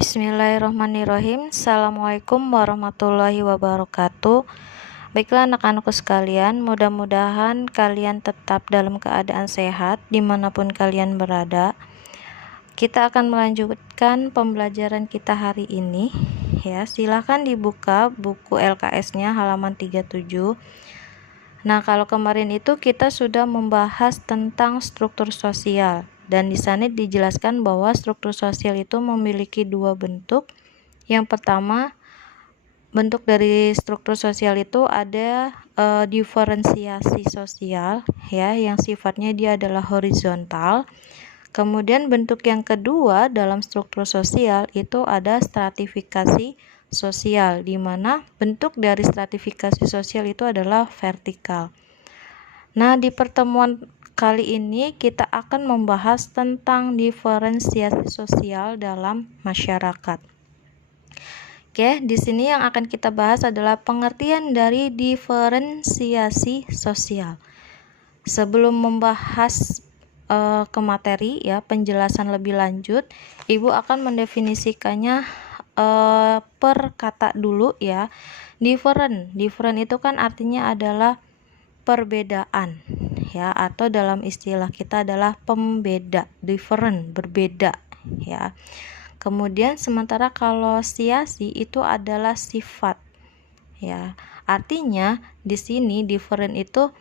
Bismillahirrahmanirrahim. Assalamualaikum warahmatullahi wabarakatuh. Baiklah anak-anakku sekalian, mudah-mudahan kalian tetap dalam keadaan sehat dimanapun kalian berada. Kita akan melanjutkan pembelajaran kita hari ini. Ya, silahkan dibuka buku LKS-nya halaman 37. Nah, kalau kemarin itu kita sudah membahas tentang struktur sosial. Dan di sana dijelaskan bahwa struktur sosial itu memiliki dua bentuk. Yang pertama, bentuk dari struktur sosial itu ada diferensiasi sosial, ya, yang sifatnya dia adalah horizontal. Kemudian bentuk yang kedua dalam struktur sosial itu ada stratifikasi sosial, di mana bentuk dari stratifikasi sosial itu adalah vertikal. Nah, di pertemuan kali ini kita akan membahas tentang diferensiasi sosial dalam masyarakat. Oke, di sini yang akan kita bahas adalah pengertian dari diferensiasi sosial. Sebelum membahas ke materi, ya, penjelasan lebih lanjut, Ibu akan mendefinisikannya per kata dulu, ya. Different itu kan artinya adalah perbedaan, ya, atau dalam istilah kita adalah pembeda. Different, berbeda, ya. Kemudian sementara kalau siasi itu adalah sifat, ya. Artinya di sini different itu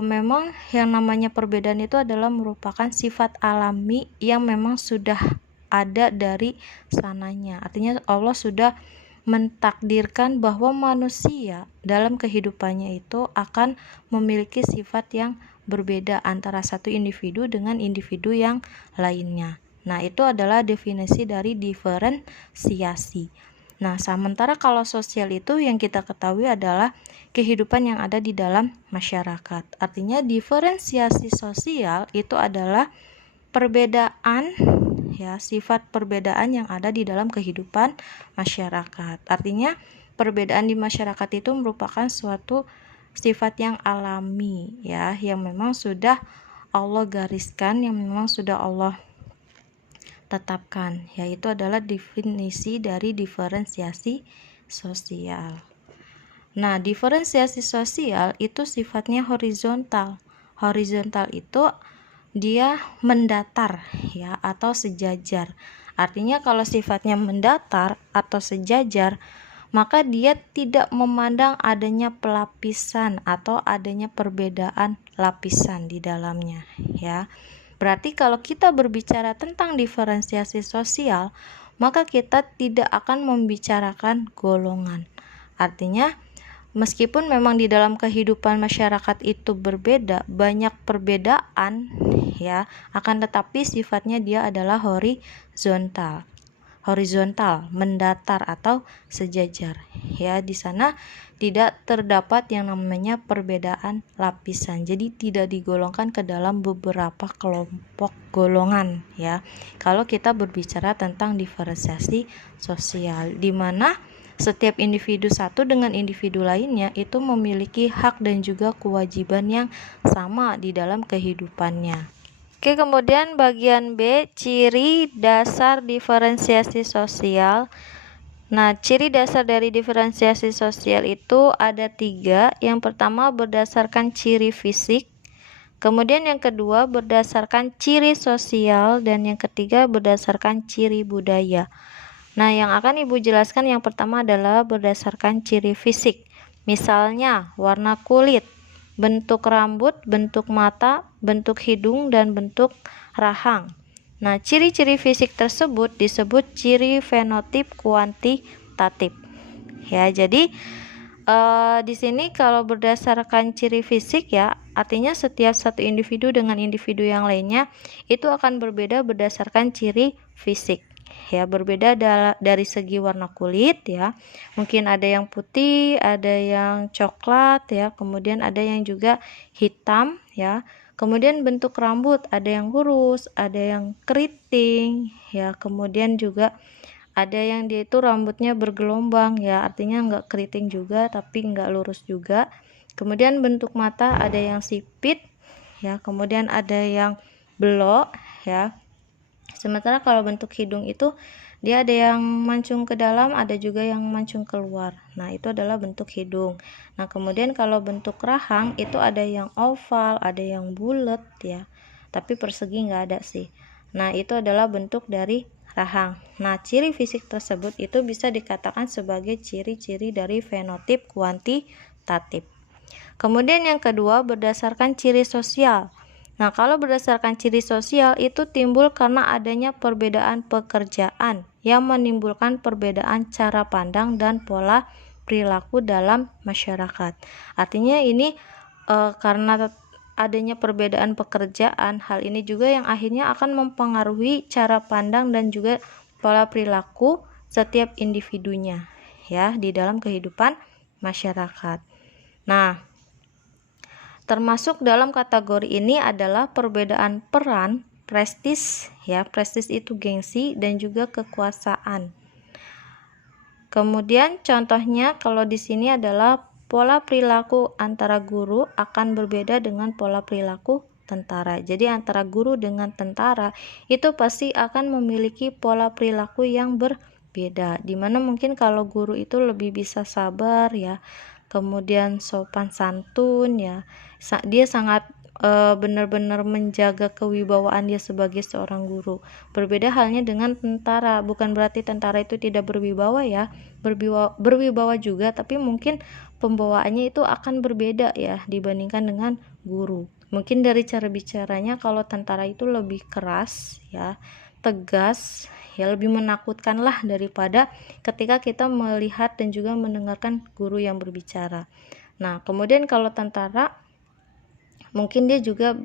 memang yang namanya perbedaan itu adalah merupakan sifat alami yang memang sudah ada dari sananya. Artinya Allah sudah mentakdirkan bahwa manusia dalam kehidupannya itu akan memiliki sifat yang berbeda antara satu individu dengan individu yang lainnya. Nah, itu adalah definisi dari diferensiasi. Nah, sementara kalau sosial itu yang kita ketahui adalah kehidupan yang ada di dalam masyarakat. Artinya diferensiasi sosial itu adalah perbedaan, ya, sifat perbedaan yang ada di dalam kehidupan masyarakat. Artinya perbedaan di masyarakat itu merupakan suatu sifat yang alami, ya, yang memang sudah Allah gariskan, yang memang sudah Allah tetapkan, yaitu adalah definisi dari diferensiasi sosial. Nah, diferensiasi sosial itu sifatnya horizontal. Horizontal itu dia mendatar, ya, atau sejajar. Artinya kalau sifatnya mendatar atau sejajar, maka dia tidak memandang adanya pelapisan atau adanya perbedaan lapisan di dalamnya, ya. Berarti kalau kita berbicara tentang diferensiasi sosial, maka kita tidak akan membicarakan golongan. Artinya, meskipun memang di dalam kehidupan masyarakat itu berbeda, banyak perbedaan, ya, akan tetapi sifatnya dia adalah horizontal, mendatar atau sejajar. Ya, di sana tidak terdapat yang namanya perbedaan lapisan. Jadi tidak digolongkan ke dalam beberapa kelompok golongan, ya. Kalau kita berbicara tentang diferensiasi sosial, di mana setiap individu satu dengan individu lainnya itu memiliki hak dan juga kewajiban yang sama di dalam kehidupannya. Oke, kemudian bagian B, ciri dasar diferensiasi sosial. Nah, ciri dasar dari diferensiasi sosial itu ada 3. Yang pertama berdasarkan ciri fisik, kemudian yang kedua berdasarkan ciri sosial, dan yang ketiga berdasarkan ciri budaya. Nah, yang akan Ibu jelaskan yang pertama adalah berdasarkan ciri fisik. Misalnya, warna kulit, bentuk rambut, bentuk mata, bentuk hidung, dan bentuk rahang. Nah, ciri-ciri fisik tersebut disebut ciri fenotip kuantitatif. Ya, jadi di sini kalau berdasarkan ciri fisik, ya, artinya setiap satu individu dengan individu yang lainnya itu akan berbeda berdasarkan ciri fisik. Ya, berbeda dari segi warna kulit, ya. Mungkin ada yang putih, ada yang coklat, ya. Kemudian ada yang juga hitam, ya. Kemudian bentuk rambut, ada yang lurus, ada yang keriting, ya. Kemudian juga ada yang dia itu rambutnya bergelombang, ya, artinya enggak keriting juga tapi enggak lurus juga. Kemudian bentuk mata ada yang sipit, ya. Kemudian ada yang belok, ya. Sementara kalau bentuk hidung itu dia ada yang mancung ke dalam, ada juga yang mancung keluar. Nah, itu adalah bentuk hidung. Nah, kemudian kalau bentuk rahang itu ada yang oval, ada yang bulat ya. Tapi persegi nggak ada sih. Nah, itu adalah bentuk dari rahang. Nah, ciri fisik tersebut itu bisa dikatakan sebagai ciri-ciri dari fenotip kuantitatif. Kemudian yang kedua, berdasarkan ciri sosial. Nah, kalau berdasarkan ciri sosial itu timbul karena adanya perbedaan pekerjaan yang menimbulkan perbedaan cara pandang dan pola perilaku dalam masyarakat. Artinya ini karena adanya perbedaan pekerjaan, hal ini juga yang akhirnya akan mempengaruhi cara pandang dan juga pola perilaku setiap individunya ya di dalam kehidupan masyarakat. Nah, termasuk dalam kategori ini adalah perbedaan peran, prestis ya, prestis itu gengsi dan juga kekuasaan. Kemudian contohnya kalau di sini adalah pola perilaku antara guru akan berbeda dengan pola perilaku tentara. Jadi antara guru dengan tentara itu pasti akan memiliki pola perilaku yang berbeda. Dimana mungkin kalau guru itu lebih bisa sabar ya, kemudian sopan santun ya, dia sangat benar-benar menjaga kewibawaan dia sebagai seorang guru. Berbeda halnya dengan tentara, bukan berarti tentara itu tidak berwibawa ya, berwibawa juga, tapi mungkin pembawaannya itu akan berbeda ya dibandingkan dengan guru. Mungkin dari cara bicaranya kalau tentara itu lebih keras ya, tegas ya, lebih menakutkan lah daripada ketika kita melihat dan juga mendengarkan guru yang berbicara. Nah, kemudian kalau tentara mungkin dia juga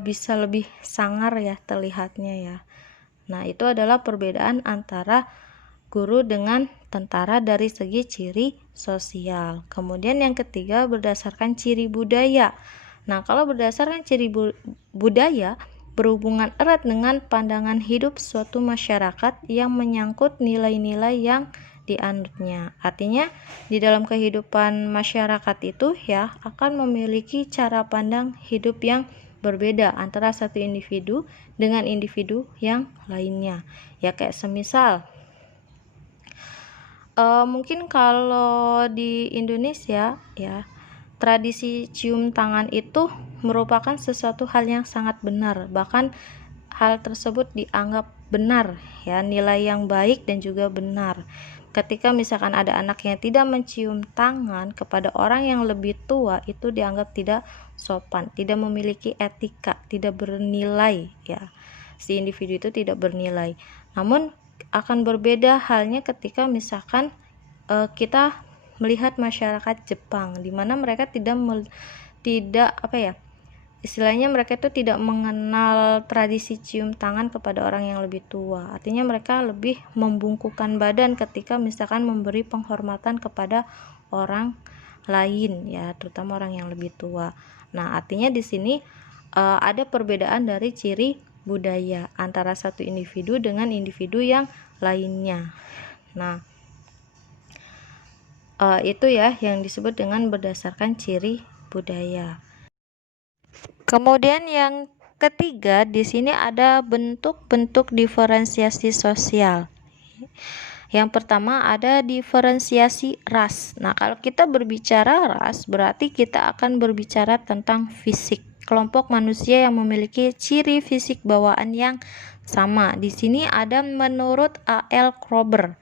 bisa lebih sangar ya terlihatnya ya. Nah, itu adalah perbedaan antara guru dengan tentara dari segi ciri sosial. Kemudian yang ketiga berdasarkan ciri budaya. Nah, kalau berdasarkan ciri budaya berhubungan erat dengan pandangan hidup suatu masyarakat yang menyangkut nilai-nilai yang dianutnya. Artinya di dalam kehidupan masyarakat itu ya akan memiliki cara pandang hidup yang berbeda antara satu individu dengan individu yang lainnya. Ya kayak semisal mungkin kalau di Indonesia ya tradisi cium tangan itu merupakan sesuatu hal yang sangat benar, bahkan hal tersebut dianggap benar ya, nilai yang baik dan juga benar. Ketika misalkan ada anak yang tidak mencium tangan kepada orang yang lebih tua, itu dianggap tidak sopan, tidak memiliki etika, tidak bernilai ya. Si individu itu tidak bernilai. Namun akan berbeda halnya ketika misalkan kita melihat masyarakat Jepang, di mana mereka tidak apa ya, istilahnya mereka itu tidak mengenal tradisi cium tangan kepada orang yang lebih tua. Artinya mereka lebih membungkukkan badan ketika misalkan memberi penghormatan kepada orang lain ya, terutama orang yang lebih tua. Nah, artinya di sini ada perbedaan dari ciri budaya antara satu individu dengan individu yang lainnya. Nah, itu ya yang disebut dengan berdasarkan ciri budaya. Kemudian yang ketiga di sini ada bentuk-bentuk diferensiasi sosial. Yang pertama ada diferensiasi ras. Nah, kalau kita berbicara ras berarti kita akan berbicara tentang fisik. Kelompok manusia yang memiliki ciri fisik bawaan yang sama. Di sini ada menurut A.L. Kroeber.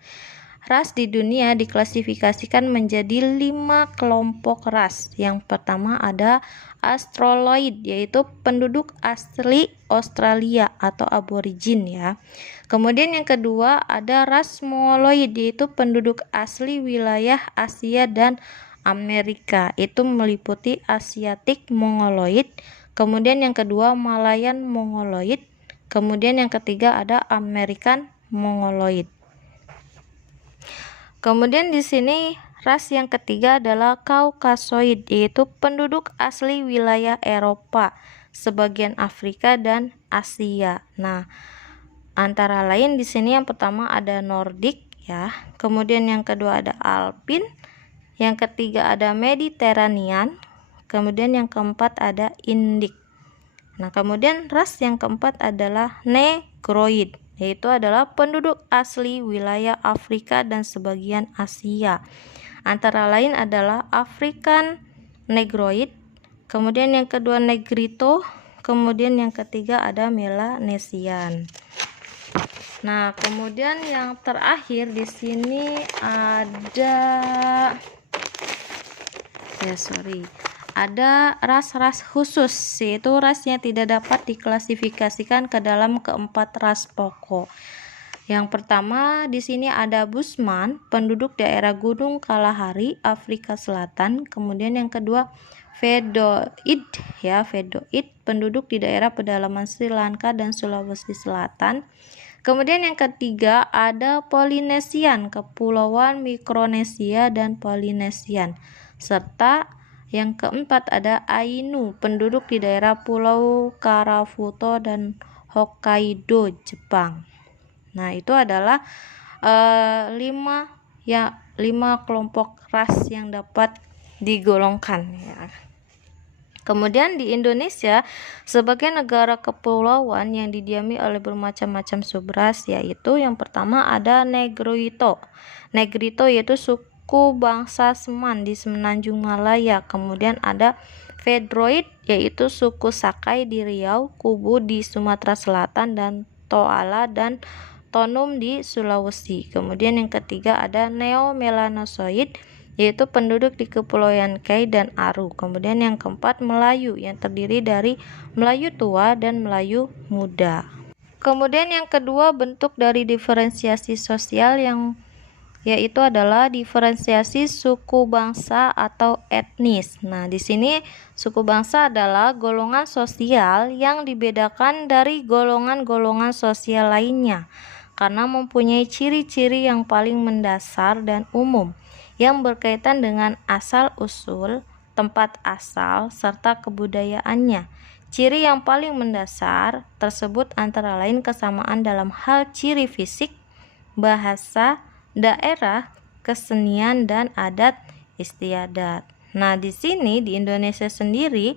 Ras di dunia diklasifikasikan menjadi 5 kelompok ras. Yang pertama ada Australoid, yaitu penduduk asli Australia atau aborigin ya. Kemudian yang kedua ada ras Mongoloid, yaitu penduduk asli wilayah Asia dan Amerika. Itu meliputi Asiatic Mongoloid. Kemudian yang kedua Malayan Mongoloid. Kemudian yang ketiga ada American Mongoloid. Kemudian di sini ras yang ketiga adalah Kaukasoid, yaitu penduduk asli wilayah Eropa, sebagian Afrika dan Asia. Nah, antara lain di sini yang pertama ada Nordik ya, kemudian yang kedua ada Alpin, yang ketiga ada Mediterranean, kemudian yang keempat ada Indik. Nah, kemudian ras yang keempat adalah Negroid, yaitu adalah penduduk asli wilayah Afrika dan sebagian Asia. Antara lain adalah African Negroid, kemudian yang kedua Negrito, kemudian yang ketiga ada Melanesian. Nah, kemudian yang terakhir di sini ada ras-ras khusus, yaitu rasnya tidak dapat diklasifikasikan ke dalam keempat ras pokok. Yang pertama di sini ada Busman, penduduk daerah Gunung Kalahari, Afrika Selatan. Kemudian yang kedua Vedoid, penduduk di daerah pedalaman Sri Lanka dan Sulawesi Selatan. Kemudian yang ketiga ada Polynesian, kepulauan Mikronesia dan Polynesian. Serta yang keempat ada Ainu, penduduk di daerah Pulau Karafuto dan Hokkaido, Jepang. Nah, itu adalah 5 kelompok ras yang dapat digolongkan ya. Kemudian di Indonesia sebagai negara kepulauan yang didiami oleh bermacam-macam subras, yaitu yang pertama ada Negrito. Negrito yaitu suku bangsa Seman di Semenanjung Malaya. Kemudian ada Vedroid yaitu suku Sakai di Riau, Kubu di Sumatera Selatan, dan Toala dan Tonum di Sulawesi. Kemudian yang ketiga ada Neo-Melanosoid yaitu penduduk di Kepulauan Kai dan Aru. Kemudian yang keempat Melayu yang terdiri dari Melayu tua dan Melayu muda. Kemudian yang kedua bentuk dari diferensiasi sosial yaitu adalah diferensiasi suku bangsa atau etnis. Nah, di sini suku bangsa adalah golongan sosial yang dibedakan dari golongan-golongan sosial lainnya karena mempunyai ciri-ciri yang paling mendasar dan umum yang berkaitan dengan asal-usul, tempat asal, serta kebudayaannya. Ciri yang paling mendasar tersebut antara lain kesamaan dalam hal ciri fisik, bahasa, daerah, kesenian, dan adat istiadat. Nah, di sini di Indonesia sendiri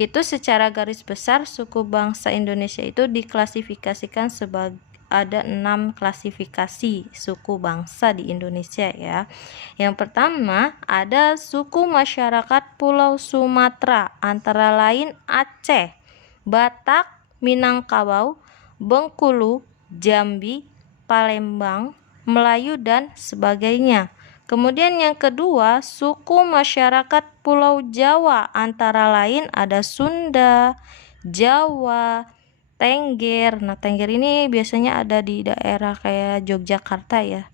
itu secara garis besar suku bangsa Indonesia itu diklasifikasikan sebagai ada 6 klasifikasi suku bangsa di Indonesia ya. Yang pertama ada suku masyarakat Pulau Sumatera, antara lain Aceh, Batak, Minangkabau, Bengkulu, Jambi, Palembang, Melayu, dan sebagainya. Kemudian yang kedua, suku masyarakat Pulau Jawa, antara lain ada Sunda, Jawa, Tengger. Nah, Tengger ini biasanya ada di daerah kayak Yogyakarta ya,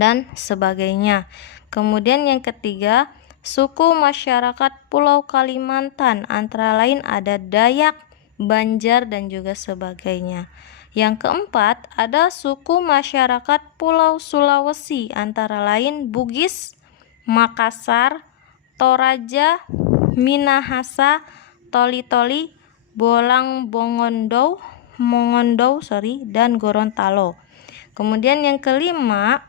dan sebagainya. Kemudian yang ketiga, suku masyarakat Pulau Kalimantan, antara lain ada Dayak, Banjar, dan juga sebagainya. Yang keempat, ada suku masyarakat Pulau Sulawesi, antara lain Bugis, Makassar, Toraja, Minahasa, Toli-Toli, Bolang Mongondo, dan Gorontalo. Kemudian yang kelima,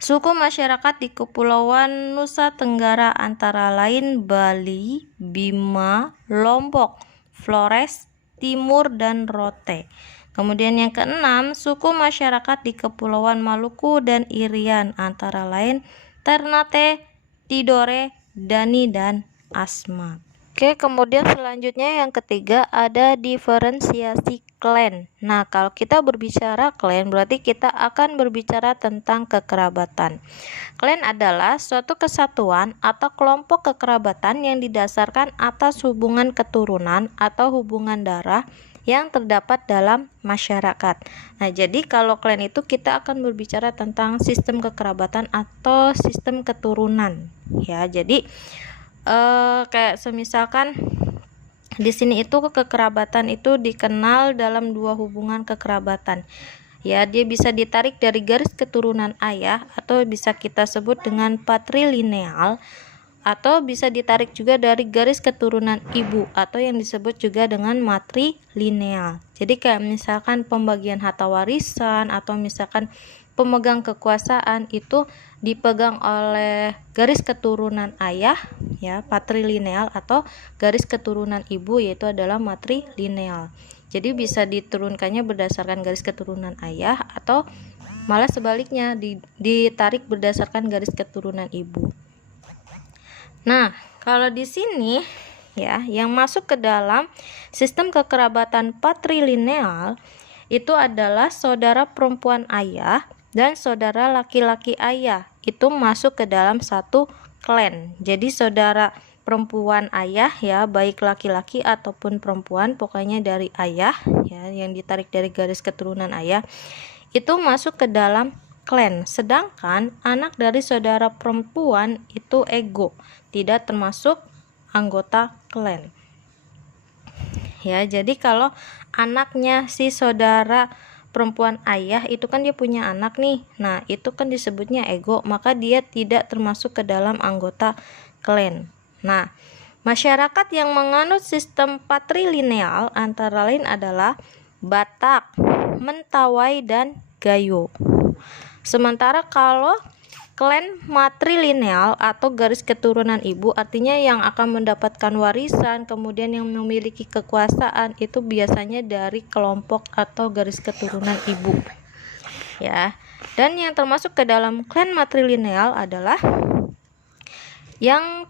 suku masyarakat di Kepulauan Nusa Tenggara, antara lain Bali, Bima, Lombok, Flores Timur, dan Rote. Kemudian yang keenam, suku masyarakat di Kepulauan Maluku dan Irian, antara lain Ternate, Tidore, Dani, dan Asmat. Oke, kemudian selanjutnya yang ketiga ada diferensiasi klan. Nah, kalau kita berbicara klan berarti kita akan berbicara tentang kekerabatan. Klan adalah suatu kesatuan atau kelompok kekerabatan yang didasarkan atas hubungan keturunan atau hubungan darah yang terdapat dalam masyarakat. Nah, jadi kalau klan itu kita akan berbicara tentang sistem kekerabatan atau sistem keturunan. Ya, jadi kayak semisalkan di sini itu kekerabatan itu dikenal dalam dua hubungan kekerabatan. Ya, dia bisa ditarik dari garis keturunan ayah atau bisa kita sebut dengan patrilineal, atau bisa ditarik juga dari garis keturunan ibu atau yang disebut juga dengan matrilineal. Jadi kayak misalkan pembagian harta warisan atau misalkan pemegang kekuasaan itu dipegang oleh garis keturunan ayah ya, patrilineal, atau garis keturunan ibu yaitu adalah matrilineal. Jadi bisa diturunkannya berdasarkan garis keturunan ayah atau malah sebaliknya ditarik berdasarkan garis keturunan ibu. Nah, kalau di sini ya, yang masuk ke dalam sistem kekerabatan patrilineal itu adalah saudara perempuan ayah dan saudara laki-laki ayah. Itu masuk ke dalam satu klan. Jadi saudara perempuan ayah ya, baik laki-laki ataupun perempuan, pokoknya dari ayah ya, yang ditarik dari garis keturunan ayah, itu masuk ke dalam klan. Sedangkan anak dari saudara perempuan itu ego, tidak termasuk anggota klan. Ya, jadi kalau anaknya si saudara perempuan ayah itu kan dia punya anak nih. Nah, itu kan disebutnya ego, maka dia tidak termasuk ke dalam anggota klan. Nah, masyarakat yang menganut sistem patrilineal antara lain adalah Batak, Mentawai, dan Gayo. Sementara kalau klan matrilineal atau garis keturunan ibu, artinya yang akan mendapatkan warisan kemudian yang memiliki kekuasaan itu biasanya dari kelompok atau garis keturunan ibu ya. Dan yang termasuk ke dalam klan matrilineal adalah yang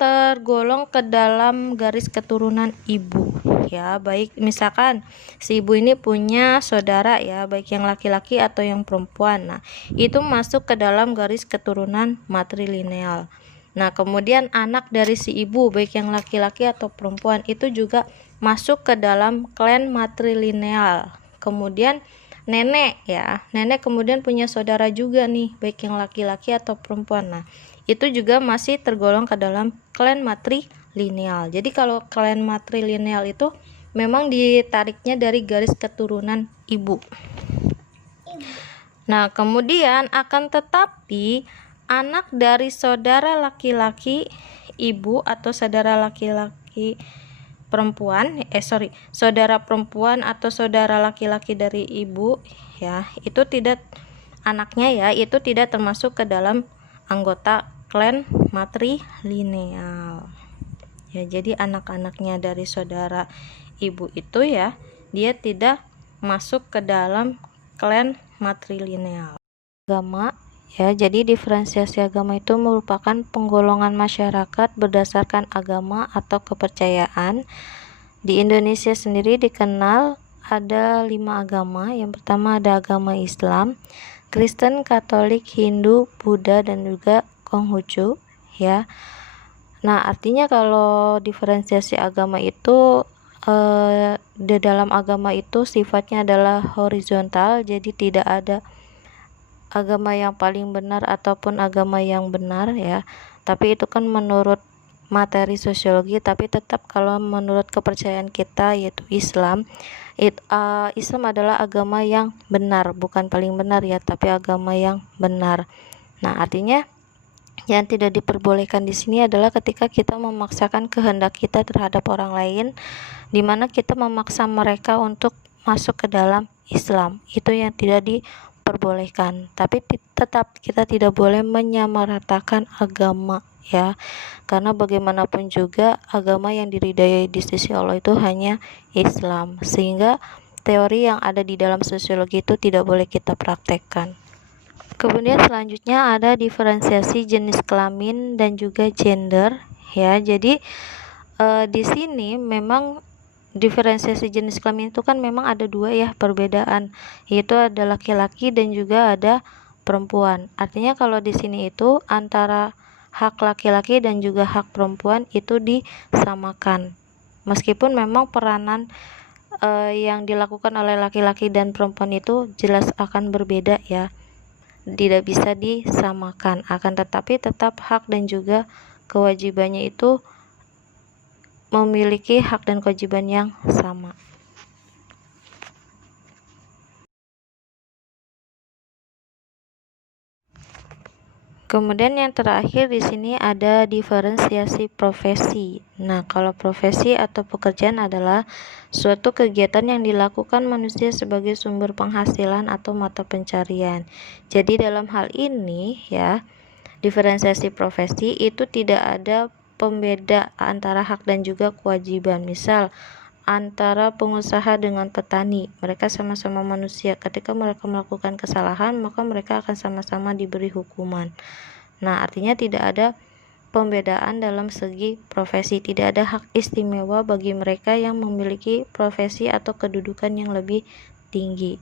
tergolong ke dalam garis keturunan ibu ya, baik misalkan si ibu ini punya saudara ya, baik yang laki-laki atau yang perempuan. Nah, itu masuk ke dalam garis keturunan matrilineal. Nah, kemudian anak dari si ibu baik yang laki-laki atau perempuan itu juga masuk ke dalam klan matrilineal. Kemudian nenek ya, nenek kemudian punya saudara juga nih, baik yang laki-laki atau perempuan. Nah, itu juga masih tergolong ke dalam klan matrilineal. Jadi kalau klan matrilineal itu memang ditariknya dari garis keturunan ibu. Nah, kemudian akan tetapi anak dari saudara laki-laki ibu atau saudara laki-laki perempuan, saudara perempuan atau saudara laki-laki dari ibu ya, itu tidak, anaknya ya, itu tidak termasuk ke dalam anggota klan matrilineal ya. Jadi anak-anaknya dari saudara ibu itu ya, dia tidak masuk ke dalam klan matrilineal. Agama ya, jadi diferensiasi agama itu merupakan penggolongan masyarakat berdasarkan agama atau kepercayaan. Di Indonesia sendiri dikenal ada 5 agama. Yang pertama ada agama Islam, Kristen, Katolik, Hindu, Buddha, dan juga Konghucu ya. Nah, artinya kalau diferensiasi agama itu di dalam agama itu sifatnya adalah horizontal, jadi tidak ada agama yang paling benar ataupun agama yang benar ya. Tapi itu kan menurut materi sosiologi, tapi tetap kalau menurut kepercayaan kita yaitu Islam, Islam adalah agama yang benar, bukan paling benar ya, tapi agama yang benar. Nah, artinya yang tidak diperbolehkan di sini adalah ketika kita memaksakan kehendak kita terhadap orang lain, di mana kita memaksa mereka untuk masuk ke dalam Islam. Itu yang tidak diperbolehkan. Tapi tetap kita tidak boleh menyamaratakan agama ya. Karena bagaimanapun juga agama yang diridai di sisi Allah itu hanya Islam. Sehingga teori yang ada di dalam sosiologi itu tidak boleh kita praktekkan. Kemudian selanjutnya ada diferensiasi jenis kelamin dan juga gender ya. Jadi di sini memang diferensiasi jenis kelamin itu kan memang ada 2 ya perbedaan, yaitu ada laki-laki dan juga ada perempuan. Artinya kalau di sini itu antara hak laki-laki dan juga hak perempuan itu disamakan. Meskipun memang peranan yang dilakukan oleh laki-laki dan perempuan itu jelas akan berbeda ya. Tidak bisa disamakan, akan tetapi tetap hak dan juga kewajibannya itu memiliki hak dan kewajiban yang sama. Kemudian yang terakhir di sini ada diferensiasi profesi. Nah, kalau profesi atau pekerjaan adalah suatu kegiatan yang dilakukan manusia sebagai sumber penghasilan atau mata pencarian. Jadi dalam hal ini ya, diferensiasi profesi itu tidak ada pembeda antara hak dan juga kewajiban. Misal antara pengusaha dengan petani, mereka sama-sama manusia. Ketika mereka melakukan kesalahan, maka mereka akan sama-sama diberi hukuman. Nah, artinya tidak ada pembedaan dalam segi profesi, tidak ada hak istimewa bagi mereka yang memiliki profesi atau kedudukan yang lebih tinggi.